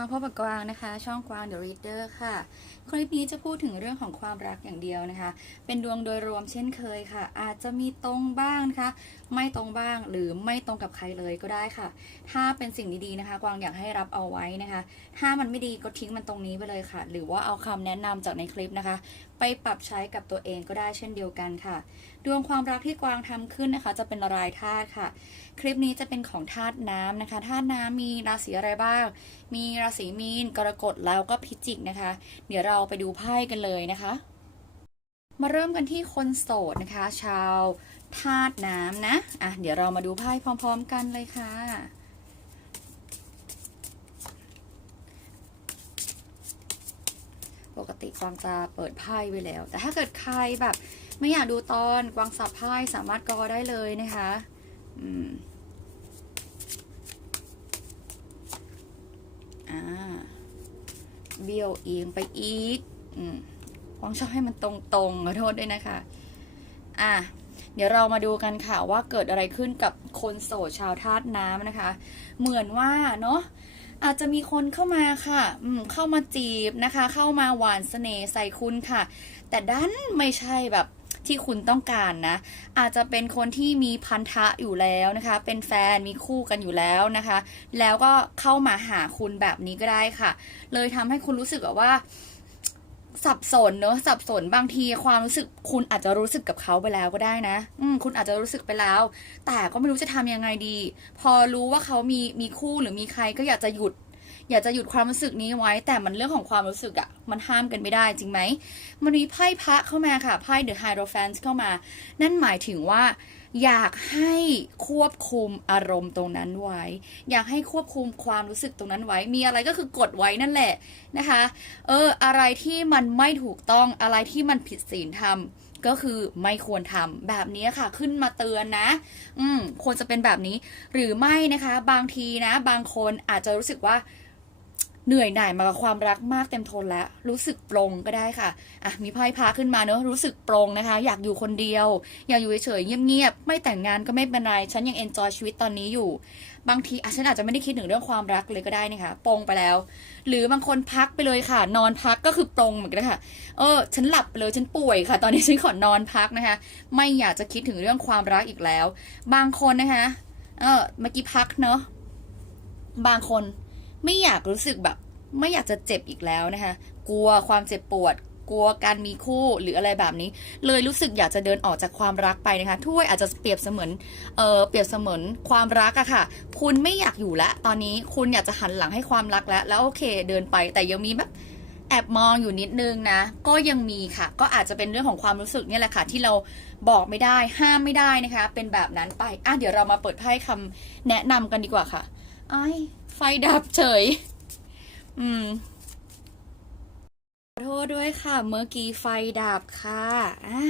มาพบกับกวางนะคะ ช่องกวาง The Reader ค่ะ คลิปนี้จะพูดถึงเรื่องของความรักอย่างเดียวนะคะ เป็นดวงโดยรวมเช่นเคยค่ะ อาจจะมีตรงบ้างนะคะ ไม่ตรงบ้างหรือไม่ตรงกับใครเลยก็ได้ค่ะ ถ้าเป็นสิ่งดีๆนะคะ กวางอยากให้รับเอาไว้นะคะ ถ้ามันไม่ดีก็ทิ้งมันตรงนี้ไปเลยค่ะ หรือว่าเอาคำแนะนำจากในคลิปนะคะ ไปปรับใช้กับตัวเองก็ได้เช่นเดียวกันค่ะ ดวงความรักที่กวางทำขึ้นนะคะ จะเป็นรายธาตุค่ะ คลิปนี้จะเป็นของธาตุน้ำนะคะธาตุน้ำมีราศีอะไรบ้าง มีราศีมีน กรกฎแล้วก็พิจิกนะคะ เดี๋ยวเราไปดูไพ่กันเลยนะคะ มาเริ่มกันที่คนโสดนะคะ ชาวธาตุน้ำนะอะเดี๋ยวเรามาดูไพ่พร้อม ๆ กันเลยค่ะปกติกวางจะเปิดไพ่ไว้แล้ว แต่ถ้าเกิดใครแบบ ไม่อยากดูตอนกวางสับไพ่สามารถกอได้เลยนะคะอืมอ่าเบี้ยวเอียงไปอีกอืมวางชอบให้มันตรงๆขอโทษด้วยนะคะ อะเดี๋ยวเรามาดูกันค่ะว่าเกิดอะไรขึ้นกับคนโสดชาวธาตุน้ำนะคะ เหมือนว่าเนาะอาจจะมีคนเข้ามาค่ะอืมเข้ามาจีบนะคะ เข้ามาหวานเสน่ห์ใส่คุณค่ะ แต่ดันไม่ใช่แบบ ที่คุณต้องการนะ อาจจะเป็นคนที่มีพันธะอยู่แล้วนะคะ เป็นแฟนมีคู่กันอยู่แล้วนะคะ แล้วก็เข้ามาหาคุณแบบนี้ก็ได้ค่ะ เลยทำให้คุณรู้สึกแบบว่าสับสนเนอะสับสนบางทีความรู้สึกคุณอาจจะรู้สึกกับเขาไปแล้วก็ได้นะ อืมคุณอาจจะรู้สึกไปแล้ว แต่ก็ไม่รู้จะทำยังไงดี พอรู้ว่าเขามีมีคู่หรือมีใครก็อยากจะหยุด อยากจะหยุดความรู้สึกนี้ไว้ แต่มันเรื่องของความรู้สึกอะมันห้ามกันไม่ได้จริงไหมมันมีไพ่พระเข้ามาค่ะไพ่ The Hierophant เข้ามา นั่นหมายถึงว่าอยากให้ควบคุมอารมณ์ตรงนั้นไว้ อยากให้ควบคุมความรู้สึกตรงนั้นไว้ มีอะไรก็คือกดไว้นั่นแหละนะคะ เออ อะไรที่มันไม่ถูกต้อง อะไรที่มันผิดศีลธรรมก็คือไม่ควรทำแบบนี้ค่ะ ขึ้นมาเตือนนะ อืมควรจะเป็นแบบนี้ หรือไม่นะคะ บางทีนะ บางคนอาจจะรู้สึกว่า เหนื่อยหน่ายมากับความรักมากเต็มทนแล้ว รู้สึกปรงก็ได้ค่ะอะมีไพ่พาขึ้นมาเนอะรู้สึกปรงนะคะ อยากอยู่คนเดียว อยากอยู่เฉยๆเงียบๆไม่แต่งงานก็ไม่เป็นไรฉันยังเอนจอยชีวิตตอนนี้อยู่ บางทีอะฉันอาจจะไม่ได้คิดถึงเรื่องความรักเลยก็ได้นะคะปรงไปแล้ว หรือบางคนพักไปเลยค่ะ นอนพักก็คือปรงเหมือนกันค่ะ เออ ฉันหลับไปเลยฉันป่วยค่ะ ตอนนี้ฉันขอนอนพักนะคะ ไม่อยากจะคิดถึงเรื่องความรักอีกแล้ว บางคนนะคะ เออเมื่อกี้พักเนอะบางคน ไม่อยากรู้สึกแบบ ไม่อยากจะเจ็บอีกแล้วนะคะ กลัวความเจ็บปวด กลัวการมีคู่หรืออะไรแบบนี้ เลยรู้สึกอยากจะเดินออกจากความรักไปนะคะถ้วยอาจจะเปรียบเสมือนเออเปรียบเสมือนความรักอะค่ะ คุณไม่อยากอยู่แล้วตอนนี้คุณอยากจะหันหลังให้ความรักแล้ว แล้วโอเค เดินไปแต่ยังมีแบบแอบมองอยู่นิดนึงนะ ก็ยังมีค่ะ ก็อาจจะเป็นเรื่องของความรู้สึกเนี่ยแหละค่ะ ที่เราบอกไม่ได้ห้ามไม่ได้นะคะ เป็นแบบนั้นไปอะเดี๋ยวเรามาเปิดไพ่คำแนะนำกันดีกว่าค่ะไอ้ ไฟดับเฉย อืม ขอโทษด้วยค่ะ เมื่อกี้ไฟดับค่ะอะ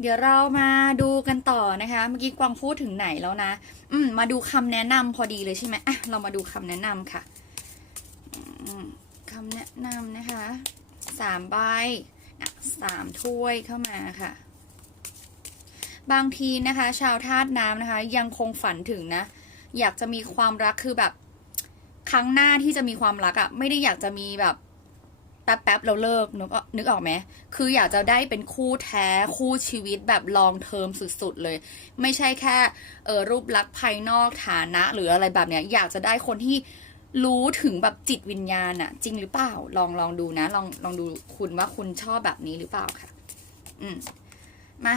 เดี๋ยวเรามาดูกันต่อนะคะ เมื่อกี้กวางพูดถึงไหนแล้วนะ อืม มาดูคำแนะนำพอดีเลยใช่ไหมอะ เรามาดูคำแนะนำค่ะคำแนะนำนะคะสามใบอะสามถ้วยเข้ามาค่ะ บางทีนะคะ ชาวธาตุน้ำนะคะ ยังคงฝันถึงนะ อยากจะมีความรักคือแบบ ครั้งหน้าที่จะมีความรักอะ่ะไม่ได้อยากจะมีแบบแป๊บๆแล้วเลิกนึกออกนึกออกไหมคืออยากจะได้เป็นคู่แท้คู่ชีวิตแบบลองเทอมสุดๆเลย ไม่ใช่แค่เออรูปลักษณ์ภายนอกฐานะ หรืออะไรแบบเนี้ย อยากจะได้คนที่รู้ถึงแบบจิตวิญญาณอะจริงหรือเปล่า ลองลองดูนะ ลองลองดูคุณว่าคุณชอบแบบนี้หรือเปล่าค่ะ อืมมา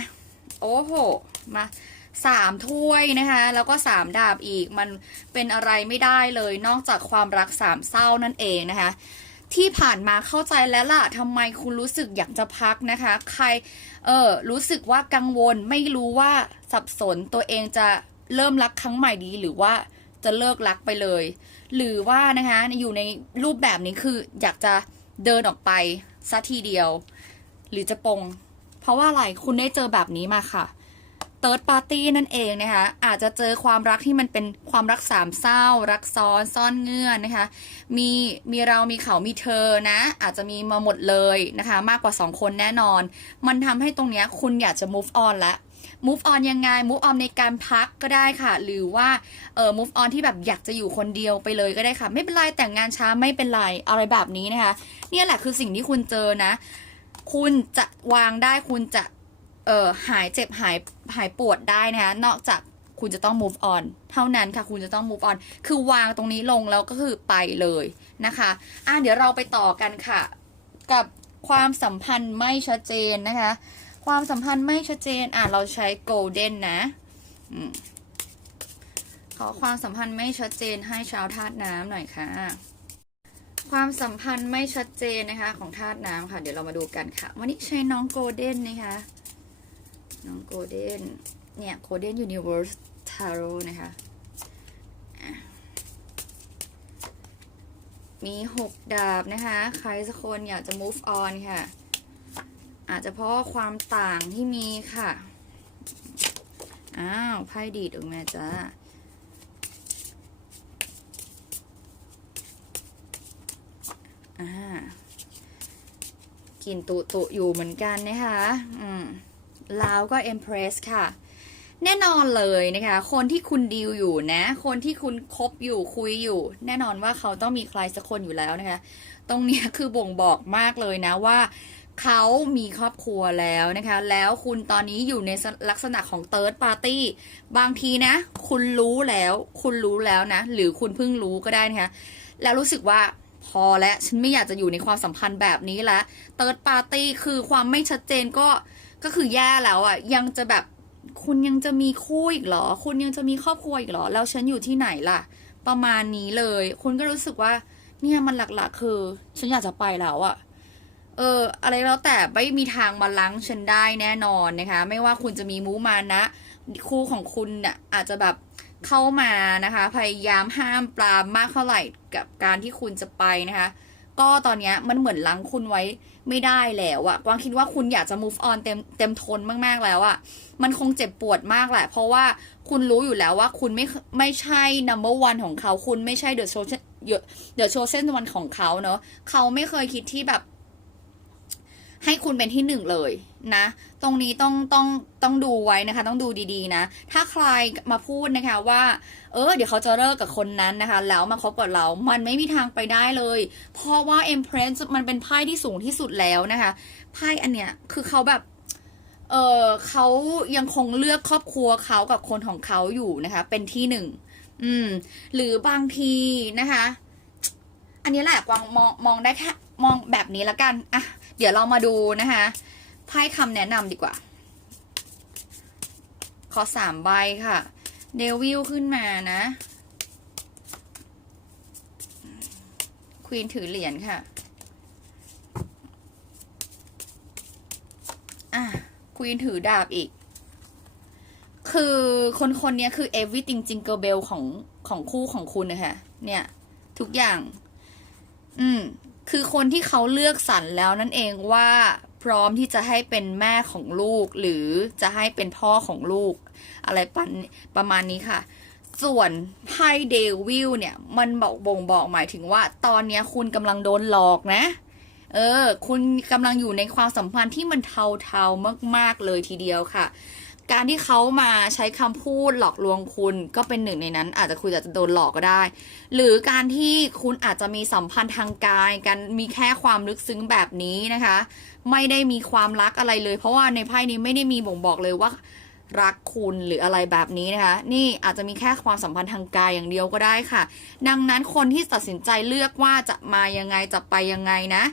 โอ้โห มา สามถ้วยนะคะแล้วก็สามดาบอีกมันเป็นอะไรไม่ได้เลยนอกจากความรักสามเศร้านั่นเองนะคะ ที่ผ่านมาเข้าใจแล้วล่ะทำไมคุณรู้สึกอยากจะพักนะคะ ใครเออรู้สึกว่ากังวลไม่รู้ว่าสับสนตัวเองจะเริ่มรักครั้งใหม่ดีหรือว่าจะเลิกรักไปเลย หรือว่านะคะอยู่ในรูปแบบนี้คืออยากจะเดินออกไปสัทีเดียว หรือจะปง เพราะว่าอะไรคุณได้เจอแบบนี้มาค่ะ เติร์ดปาร์ตี้นั่นเองนะคะ อาจจะเจอความรักที่มันเป็นความรักสามเศร้า รักซ้อนซ่อนเงื่อนนะคะ มีมีเรามีเขามีเธอนะ อาจจะมีมาหมดเลยนะคะ มากกว่าสองคนแน่นอน มันทำให้ตรงเนี้ยคุณอยากจะ move on ละ move on ยังไง move on ในการพักก็ได้ค่ะ หรือว่าเออ move on ที่แบบอยากจะอยู่คนเดียวไปเลยก็ได้ค่ะ ไม่เป็นไรแต่งงานช้าไม่เป็นไรอะไรแบบนี้นะคะ เนี่ยแหละคือสิ่งที่คุณเจอนะ คุณจะวางได้คุณจะ เออหายเจ็บหายหายปวดได้นะคะนอกจากคุณจะต้อง move on เท่านั้นค่ะ คุณจะต้อง move on คือวางตรงนี้ลงแล้วก็คือไปเลยนะคะอะเดี๋ยวเราไปต่อกันค่ะ กับความสัมพันธ์ไม่ชัดเจนนะคะ ความสัมพันธ์ไม่ชัดเจนอะเราใช้ golden นะขอความสัมพันธ์ไม่ชัดเจนให้ชาวธาตุน้ำหน่อยค่ะ ความสัมพันธ์ไม่ชัดเจนนะคะ ของธาตุน้ำค่ะ เดี๋ยวเรามาดูกันค่ะ วันนี้ใช้น้องโกลเด้นนะคะ น้องโกลเด้นเนี่ยโกลเด้นยูนิเว r ร์สทาโร่นะคะมีหกดาบนะคะ ใครสักคนอยากจะ move on ค่ะ อาจจะเพราะความต่างที่มีค่ะ อ้าวไพ่ดีดออกมาจ้าอ่ากินตุตุอยู่เหมือนกันนะคะ อืม ลาวก็ Empress ค่ะ แน่นอนเลยนะคะ คนที่คุณดีลอยู่นะ คนที่คุณคบอยู่คุยอยู่ แน่นอนว่าเขาต้องมีใครสักคนอยู่แล้วนะคะ ตรงนี้คือบ่งบอกมากเลยนะว่าเขามีครอบครัวแล้วนะคะ แล้วคุณตอนนี้อยู่ในลักษณะของ third party บางทีนะ คุณรู้แล้ว คุณรู้แล้วนะ หรือคุณเพิ่งรู้ก็ได้นะคะ แล้วรู้สึกว่าพอแล้ว ฉันไม่อยากจะอยู่ในความสัมพันธ์แบบนี้แล้ว third party คือความไม่ชัดเจนก็ ก็คือแย่แล้วอะ่ะ ยังจะแบบคุณยังจะมีคู่อีกเหรอ คุณยังจะมีครอบครัวอีกเหรอ แล้วฉันอยู่ที่ไหนล่ะ ประมาณนี้เลย คุณก็รู้สึกว่า เนี่ยมันหลักๆ คือ ฉันอยากจะไปแล้วอะเอออะไรแล้วแต่ไม่มีทางมาล้างฉันได้แน่นอนนะคะ ไม่ว่าคุณจะมีมูมานะ คู่ของคุณเนี่ยอาจจะแบบเข้ามานะคะ พยายามห้ามปรามมากเท่าไหร่กับการที่คุณจะไปนะคะ ก็ตอนเนี้ยมันเหมือนลังคุณไว้ไม่ได้แล้วอะกวางคิดว่าคุณอยากจะ move on เต็มเต็มทนมากๆแล้วอะมันคงเจ็บปวดมากแหละ เพราะว่าคุณรู้อยู่แล้วว่าคุณไม่ไม่ใช่ number one ของเขา คุณไม่ใช่ the chosen the chosen one ของเขาเนอะเขาไม่เคยคิดที่แบบ ให้คุณเป็นที่หนึ่งเลยนะ ตรงนี้ต้องต้องต้องดูไว้นะคะ ต้องดูดีๆนะ ถ้าใครมาพูดนะคะว่า เออ เดี๋ยวเขาจะเลิกกับคนนั้นนะคะ แล้วมาคบกับเรา มันไม่มีทางไปได้เลย เพราะว่า Empress มันเป็นไพ่ที่สูงที่สุดแล้วนะคะ ไพ่อันเนี้ยคือเขาแบบ เออเขายังคงเลือกครอบครัวเขากับคนของเขาอยู่นะคะ เป็นที่หนึ่ง อืม หรือบางทีนะคะ อันนี้แหละกวางมองมองได้แค่มองแบบนี้ละกัน อะ เดี๋ยวเรามาดูนะคะไพ่คำแนะนำดีกว่า ขอสามใบค่ะเดวิลขึ้นมานะควีนถือเหรียญค่ะอะควีนถือดาบอีก คือคนคนนี้คือ everything jingle bell ของของคู่ของคุณนะคะเนี่ย ทุกอย่าง อืม คือคนที่เขาเลือกสรรแล้วนั่นเองว่าพร้อมที่จะให้เป็นแม่ของลูก หรือจะให้เป็นพ่อของลูก อะไรปันประมาณนี้ค่ะ ส่วนไพ่เดวิลเนี่ย มันบอกบ่งบอกหมายถึงว่า ตอนนี้คุณกำลังโดนหลอกนะ เออ คุณกำลังอยู่ในความสัมพันธ์ที่มันเทาๆมาก ๆเลยทีเดียวค่ะ การที่เขามาใช้คำพูดหลอกลวงคุณก็เป็นหนึ่งในนั้น อาจจะคุณอาจจะโดนหลอกก็ได้ หรือการที่คุณอาจจะมีสัมพันธ์ทางกายกันมีแค่ความลึกซึ้งแบบนี้นะคะ ไม่ได้มีความรักอะไรเลย เพราะว่าในไพ่นี้ไม่ได้มีบ่งบอกเลยว่ารักคุณหรืออะไรแบบนี้นะคะ นี่อาจจะมีแค่ความสัมพันธ์ทางกายอย่างเดียวก็ได้ค่ะ ดังนั้นคนที่ตัดสินใจเลือกว่าจะมายังไงจะไปยังไงนะ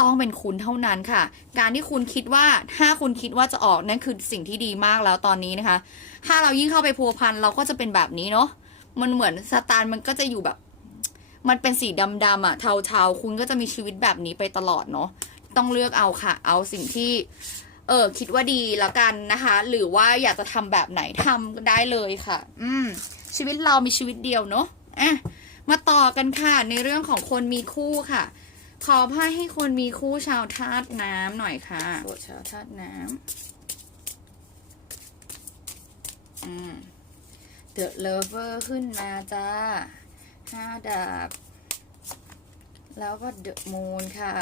ต้องเป็นคุณเท่านั้นค่ะ การที่คุณคิดว่าถ้าคุณคิดว่าจะออกนั่นคือสิ่งที่ดีมากแล้วตอนนี้นะคะ ถ้าเรายิ่งเข้าไปพัวพันเราก็จะเป็นแบบนี้เนาะมันเหมือนสตาร์มันก็จะอยู่แบบ มันเป็นสีดำๆอะเทาๆ คุณก็จะมีชีวิตแบบนี้ไปตลอดเนาะต้องเลือกเอาค่ะ เอาสิ่งที่เออคิดว่าดีแล้วกันนะคะ หรือว่าอยากจะทำแบบไหนทำได้เลยค่ะ อืม ชีวิตเรามีชีวิตเดียวเนาะอะมาต่อกันค่ะในเรื่องของคนมีคู่ค่ะ ขอไพ่ให้คนมีคู่ชาวธาตุน้ำหน่อยค่ะโปรดชาวธาตุน้ำอืม The Lover ขึ้นมาจ้าห้าดาบ แล้วก็ The Moon ค่ะ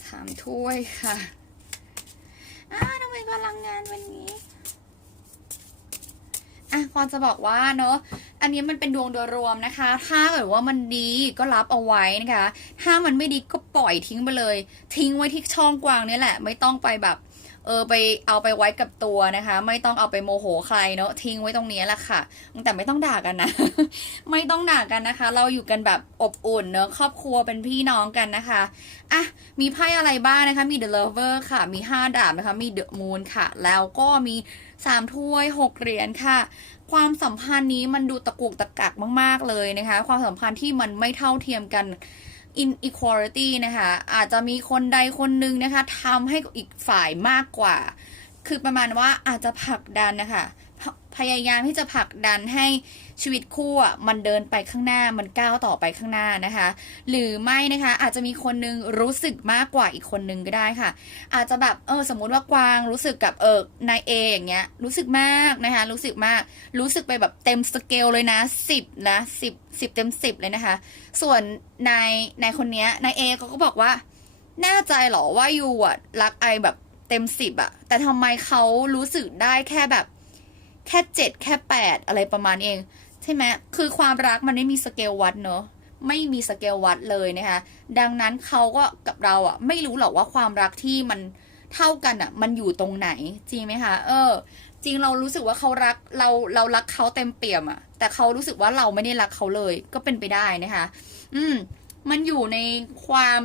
สามถ้วยค่ะอ้าทำไมพลังงานวันนี้ พอนจะบอกว่าเนอะอันนี้มันเป็นดวงโดยรวมนะคะ ถ้าเกิดว่ามันดีก็รับเอาไว้นะคะ ถ้ามันไม่ดีก็ปล่อยทิ้งไปเลย ทิ้งไว้ที่ช่องกวางนี่แหละ ไม่ต้องไปแบบ เออไปเอาไปไว้กับตัวนะคะ ไม่ต้องเอาไปโมโหใครเนอะทิ้งไว้ตรงนี้แหละค่ะ แต่ไม่ต้องด่ากันนะ ไม่ต้องด่ากันนะคะ เราอยู่กันแบบอบอุ่นเนอะครอบครัวเป็นพี่น้องกันนะคะอะมีไพ่อะไรบ้างนะคะ มี The Lover ค่ะ มี 5 ดาบนะคะ มี The Moon ค่ะ แล้วก็มี 3 ถ้วย 6 เหรียญค่ะความสัมพันธ์นี้มันดูตะกุกตะกักมาก ๆ เลยนะคะ ความสัมพันธ์ที่มันไม่เท่าเทียมกัน inequality นะคะ อาจจะมีคนใดคนหนึ่งนะคะทำให้อีกฝ่ายมากกว่า คือประมาณว่าอาจจะผลักดันนะคะ พยายามที่จะผลักดันให้ชีวิตคู่มันเดินไปข้างหน้ามันก้าวต่อไปข้างหน้านะคะ หรือไม่นะคะอาจจะมีคนนึงรู้สึกมากกว่าอีกคนนึงก็ได้ค่ะ อาจจะแบบเออสมมุติว่ากวางรู้สึกกับเออนายเออย่างเงี้ยรู้สึกมากนะคะรู้สึกมากรู้สึกไปแบบเต็มสเกลเลยนะสิบนะสิบสิบเต็มสิบเลยนะคะ ส่วนนายนายคนเนี้ยนายเอเขาก็บอกว่าแน่ใจหรอว่ายูอะรักไอแบบเต็มสิบอะแต่ทำไมเขารู้สึกได้แค่แบบ แค่เจ็ดแค่แปดอะไรประมาณเอง ใช่ไหมคือความรักมันไม่มีสเกลวัดเนอะไม่มีสเกลวัดเลยนะคะดังนั้นเขาก็กับเราอะไม่รู้หรอกว่าความรักที่มันเท่ากันอะมันอยู่ตรงไหน จริงไหมคะ เออ จริงเรารู้สึกว่าเขารักเราเรารักเขาเต็มเปี่ยมอะแต่เขารู้สึกว่าเราไม่ได้รักเขาเลย ก็เป็นไปได้นะคะ อืม มันอยู่ในความ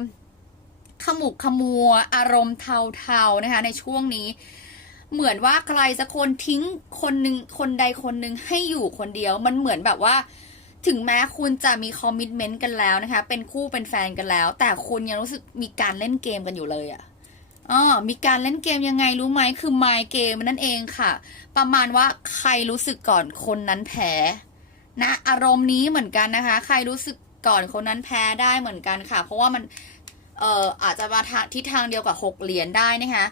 ขมุกขมัวอารมณ์เทาๆนะคะ ในช่วงนี้ เหมือนว่าใครสักคนทิ้งคนหนึ่งคนใดคนหนึ่งให้อยู่คนเดียว มันเหมือนแบบว่า ถึงแม้คุณจะมีคอมมิชเมนต์กันแล้วนะคะ เป็นคู่เป็นแฟนกันแล้ว แต่คุณยังรู้สึกมีการเล่นเกมกันอยู่เลยอะ่ะอ๋อมีการเล่นเกมยังไงรู้ไหมคือ my เกมนั่นเองค่ะ ประมาณว่าใครรู้สึกก่อนคนนั้นแพ้นะอารมณ์นี้เหมือนกันนะคะ ใครรู้สึกก่อนคนนั้นแพ้ได้เหมือนกันค่ะ เพราะว่ามัน เอ่ออาจจะมาทิศทางเดียวกับหกเหรียญได้นะคะ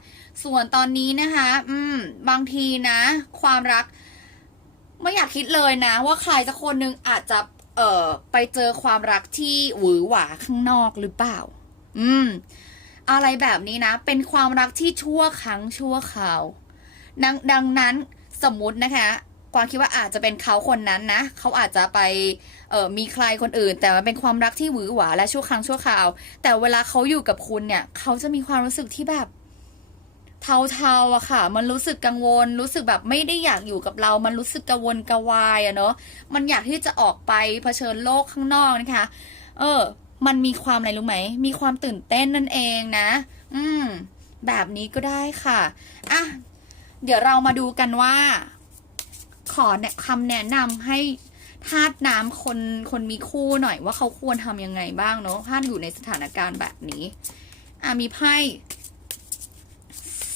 ส่วนตอนนี้นะคะ อืม บางทีนะ ความรัก ไม่อยากคิดเลยนะ ว่าใครสักคนหนึ่งอาจจะ เอ่อ ไปเจอความรักที่หวือหวาข้างนอกหรือเปล่า อืม อะไรแบบนี้นะ เป็นความรักที่ชั่วครั้งชั่วคราวดังดังนั้นสมมตินะคะ กวางคิดว่าอาจจะเป็นเขาคนนั้นนะ เขาอาจจะไปเออมีใครคนอื่น แต่มันเป็นความรักที่หวือหวาและชั่วครั้งชั่วคราว แต่เวลาเขาอยู่กับคุณเนี่ย เขาจะมีความรู้สึกที่แบบเทาๆอะค่ะ มันรู้สึกกังวล รู้สึกแบบไม่ได้อยากอยู่กับเรา มันรู้สึกกังวลกระวายอะเนาะ มันอยากที่จะออกไปเผชิญโลกข้างนอกนะคะ เออ มันมีความอะไรรู้ไหม มีความตื่นเต้นนั่นเองนะ อืม แบบนี้ก็ได้ค่ะ อะ เดี๋ยวเรามาดูกันว่า ขอแนะคำแนะนำให้ทาสน้ำคนคนมีคู่หน่อยว่าเขาควรทำยังไงบ้างเนาะถ้าอยู่ในสถานการณ์แบบนี้ อะมีไพ่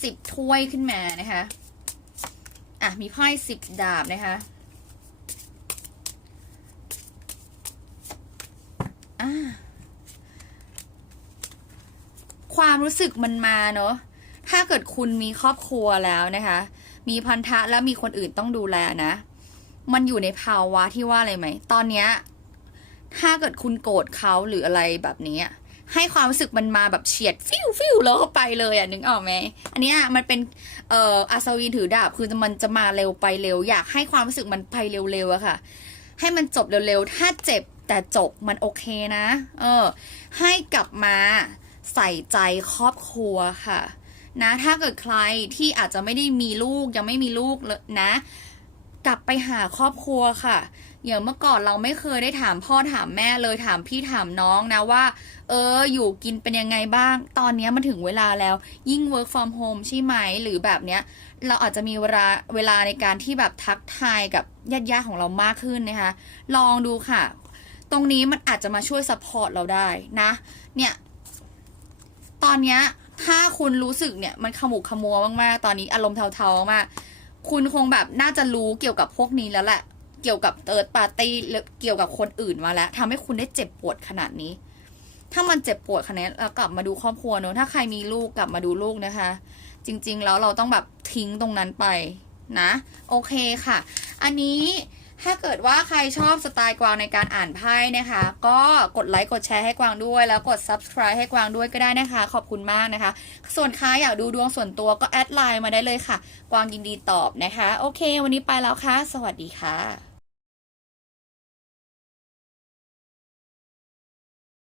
สิบถ้วยขึ้นมานะคะ อะมีไพ่สิบดาบนะคะอ่าความรู้สึกมันมาเนาะถ้าเกิดคุณมีครอบครัวแล้วนะคะ มีพันธะแล้วมีคนอื่นต้องดูแลนะ มันอยู่ในภาวะที่ว่าอะไรไหม ตอนเนี้ยถ้าเกิดคุณโกรธเขาหรืออะไรแบบนี้ให้ความรู้สึกมันมาแบบเฉียดฟิวฟิวแล้วก็ไปเลยอะนึกออกไหมอันนี้มันเป็นเอ่ออาซาวีนถือดาบคือมันจะมาเร็วไปเร็ว อยากให้ความรู้สึกมันไปเร็วๆอะค่ะ ให้มันจบเร็วๆ ถ้าเจ็บแต่จบมันโอเคนะ เออ ให้กลับมาใส่ใจครอบครัวค่ะ นะ ถ้าเกิดใครที่อาจจะไม่ได้มีลูกยังไม่มีลูกเลยนะ กลับไปหาครอบครัวค่ะ อย่างเมื่อก่อนเราไม่เคยได้ถามพ่อถามแม่เลยถามพี่ถามน้องนะว่า เออ อยู่กินเป็นยังไงบ้าง ตอนนี้มันถึงเวลาแล้ว ยิ่ง work from home ใช่ไหมหรือแบบเนี้ย เราอาจจะมีเวลาเวลาในการที่แบบทักทายกับญาติญาติๆของเรามากขึ้นนะคะ ลองดูค่ะ ตรงนี้มันอาจจะมาช่วยซัพพอร์ตเราได้นะ เนี่ย ตอนเนี้ย ถ้าคุณรู้สึกเนี่ยมันขมุกขมัวมากๆ ตอนนี้อารมณ์เทาๆมาก คุณคงแบบน่าจะรู้เกี่ยวกับพวกนี้แล้วแหละ เกี่ยวกับเติร์ดปาร์ตี้เกี่ยวกับคนอื่นมาแล้วทำให้คุณได้เจ็บปวดขนาดนี้ ถ้ามันเจ็บปวดขนาดนี้เรากลับมาดูครอบครัวเนอะถ้าใครมีลูกกลับมาดูลูกนะคะ จริง ๆ แล้วเราต้องแบบทิ้งตรงนั้นไปนะ โอเคค่ะ อันนี้ ถ้าเกิดว่าใครชอบสไตล์กวางในการอ่านไพ่นะคะ ก็กดไลค์กดแชร์ให้กวางด้วย แล้วกด subscribe ให้กวางด้วยก็ได้นะคะ ขอบคุณมากนะคะ ส่วนใครอยากดูดวงส่วนตัวก็แอดไลน์มาได้เลยค่ะ กวางยินดีตอบนะคะ โอเค วันนี้ไปแล้วค่ะ สวัสดีค่ะ